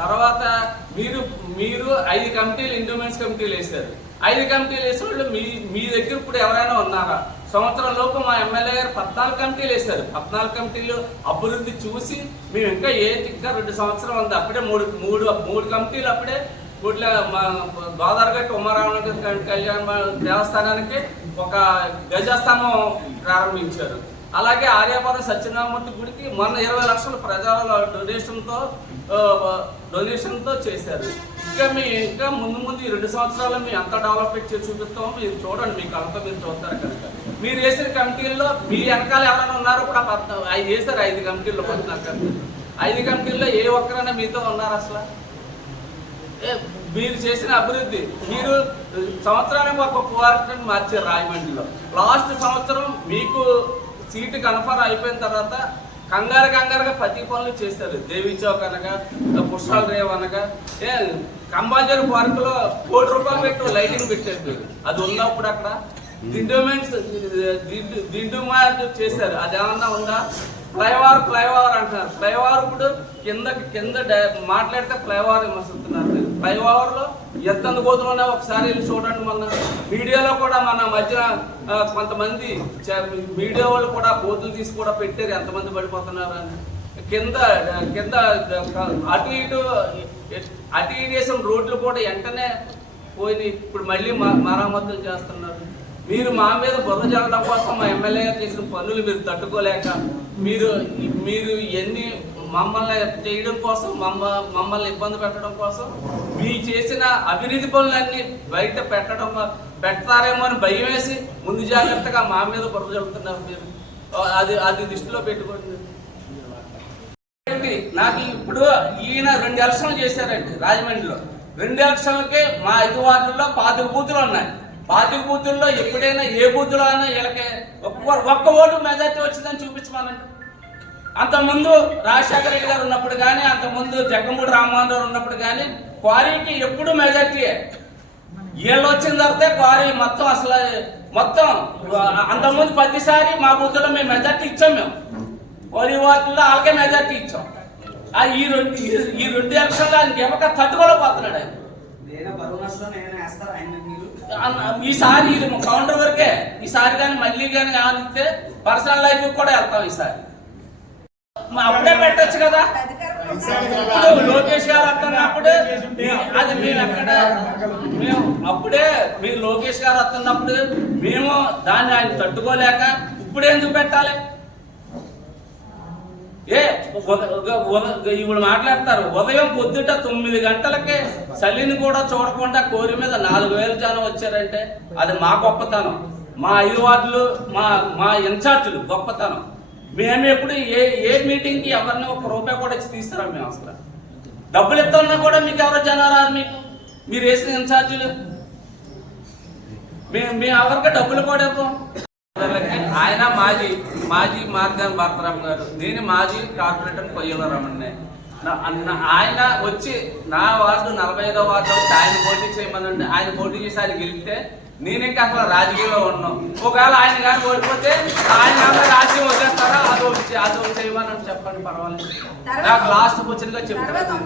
తర్వాత మీరు మీరు 5 కమిటీలు ఎండోమెంట్స్ కమిటీలు వేశారు. 5 కమిటీలు వేసిన వాళ్ళు మీ దగ్గర ఇప్పుడు ఎవరైనా ఉన్నారా? సంవత్సరం లోపు మా ఎమ్మెల్యే గారు 14 కమిటీలు వేశారు. 14 కమిటీలు అభివృద్ధి చూసి మేము ఇంకా 2 సంవత్సరం ఉంది. అప్పుడే మూడు కమిటీలు అప్పుడే గోదావరిగట్టు ఉమారామణ కళ్యాణ దేవస్థానానికి ఒక గజస్తంభం ప్రారంభించారు. అలాగే ఆర్యాపురం సత్యనారాయణమూర్తి గుడికి మొన్న 20 లక్షల ప్రజల డొనేషన్తో చేశారు. ఇంకా ముందు ఈ 2 సంవత్సరాలు మేము ఎంత డెవలప్మెంట్ చేసి చూపిస్తామో మీరు చూడండి, మీ కళ్ళతో మీరు చూస్తారు కనుక. మీరు వేసిన కమిటీల్లో మీ వెనకాల ఎవరైనా ఉన్నారో కూడా 5 వేశారు. 5 కమిటీల్లో 14 కమిటీలు. 5 కమిటీల్లో ఏ ఒక్కరైనా మీతో ఉన్నారు? అసలు మీరు చేసిన అభివృద్ధి మీరు సంవత్సరానికి ఒక పోరాటం మార్చారు. రాజమండ్రిలో లాస్ట్ సంవత్సరం మీకు సీటు కన్ఫర్మ్ అయిపోయిన తర్వాత కంగారుగా ప్రతి పనులు చేశారు. దేవి చౌక్ అనగా, పుష్పాల రేవ్ అనగా, కంబాజర్ పార్కులో ₹1 కోటి పెట్టి లైటింగ్ పెట్టారు. అది ఉన్నప్పుడు అక్కడ దిండుమా చేశారు. అది ఏమన్నా ఉందా? ఫ్లైఓవర్ అంటున్నారు. ఫ్లైఓవర్ ఇప్పుడు కింద మాట్లాడితే ఫ్లైఓవర్ విమర్శిస్తున్నారు. ఫ్లైఓవర్ లో ఎంత గోతులున్నా ఒకసారి వెళ్ళి చూడండి. మన మీడియాలో కూడా మన మధ్య కొంతమంది మీడియా వాళ్ళు కూడా గోతులు తీసి కూడా పెట్టారు, ఎంతమంది పడిపోతున్నారు అని. కింద అటు ఇటు వేసిన రోడ్లు కూడా వెంటనే పోయి ఇప్పుడు మళ్ళీ మరమ్మతులు చేస్తున్నారు. మీరు మా మీద బుర్ర జరగడం కోసం మా ఎమ్మెల్యే గారు చేసిన పనులు మీరు తట్టుకోలేక మీరు ఎన్ని మమ్మల్ని చేయడం కోసం మమ్మల్ని ఇబ్బంది పెట్టడం కోసం మీ చేసిన అవినీతి పనులన్నీ బయట పెడతారేమో అని భయం వేసి ముందు జాగ్రత్తగా మా మీద బుర్ర జరుగుతున్నారు. మీరు అది దృష్టిలో పెట్టుకోండి. నాకు ఇప్పుడు ఈయన 2 ఎలక్షన్లు చేశారండి రాజమండ్రిలో. 2 ఎలక్షన్లకే మా 5 వార్డుల్లో 25 బూతులు ఉన్నాయి. 25 బూతుల్లో ఎప్పుడైనా ఏ బూతులో అయినా వీళ్ళకి ఒక్క ఓటు మెజార్టీ వచ్చిందని చూపించమనండి. అంతకుముందు రాజశేఖర రెడ్డి గారు ఉన్నప్పుడు కానీ, అంతకుముందు జగ్గమూడి రామ్మోహన్ రావు ఉన్నప్పుడు కానీ క్వారీకి ఎప్పుడు మెజార్టీయే. వీళ్ళు వచ్చిన తర్వాత క్వారీ మొత్తం అంతకుముందు 10 సారి మా బూతుల్లో మేము మెజార్టీ ఇచ్చాం. మేము క్వారీ వార్డుల్లో వాళ్ళకే మెజార్టీ ఇచ్చాం. ఈ 2 ఎలక్షన్లు ఆయన ఎవక తట్టుకోలేకపోతున్నాడు. ఆయన ఈసారి ఇది కౌంటర్ వరకే. ఈసారి కానీ మళ్ళీ కానీ ఆనిస్తే పర్సనల్ లైఫ్ కూడా వెళ్తాం. ఈసారి అప్పుడే పెట్టచ్చు కదా. లోకేష్ గారు వస్తున్నప్పుడు అది మేము అప్పుడే మీరు లోకేష్ గారు వస్తున్నప్పుడు మేము దాన్ని ఆయన తట్టుకోలేక ఇప్పుడు ఎందుకు పెట్టాలి? ఇప్పుడు మాట్లాడతారు. ఉదయం పొద్దుట 9 గంటలకే చలిని కూడా చూడకుండా కోరి మీద 4000 జనం వచ్చారంటే అది మా గొప్పతనం. మా 5 వార్డులు మా ఇన్ఛార్జీలు గొప్పతనం. మేము ఎప్పుడు ఏ మీటింగ్కి ఎవరిని ₹1 కూడా ఇచ్చి తీస్తారా? మేము అసలు డబ్బులు ఇస్తున్నా కూడా మీకు ఎవరో జనారా? మీకు మీరు వేసిన ఇన్ఛార్జీలు మేము ఎవరికి డబ్బులు కూడా ఇవ్వం. ఆయన మాజీ మార్గాన్ భరతరామ్ గారు, నేను మాజీ కార్పొరేటర్ కొయ్యల రమణ. ఆయన వచ్చి నా వార్డు 45వ వార్డు వచ్చి ఆయన పోటీ చేయమనండి. ఆయన పోటీ చేసి ఆయన గెలిస్తే నేను ఇంకా అసలు రాజకీయంలో ఉన్నాం. ఒకవేళ ఆయన కానీ ఓడిపోతే ఆయన రాజకీయం వదిలేస్తారా? అది చేయమని చెప్పండి, పర్వాలేదు. నాకు లాస్ట్ క్వశ్చన్గా చెప్తాను.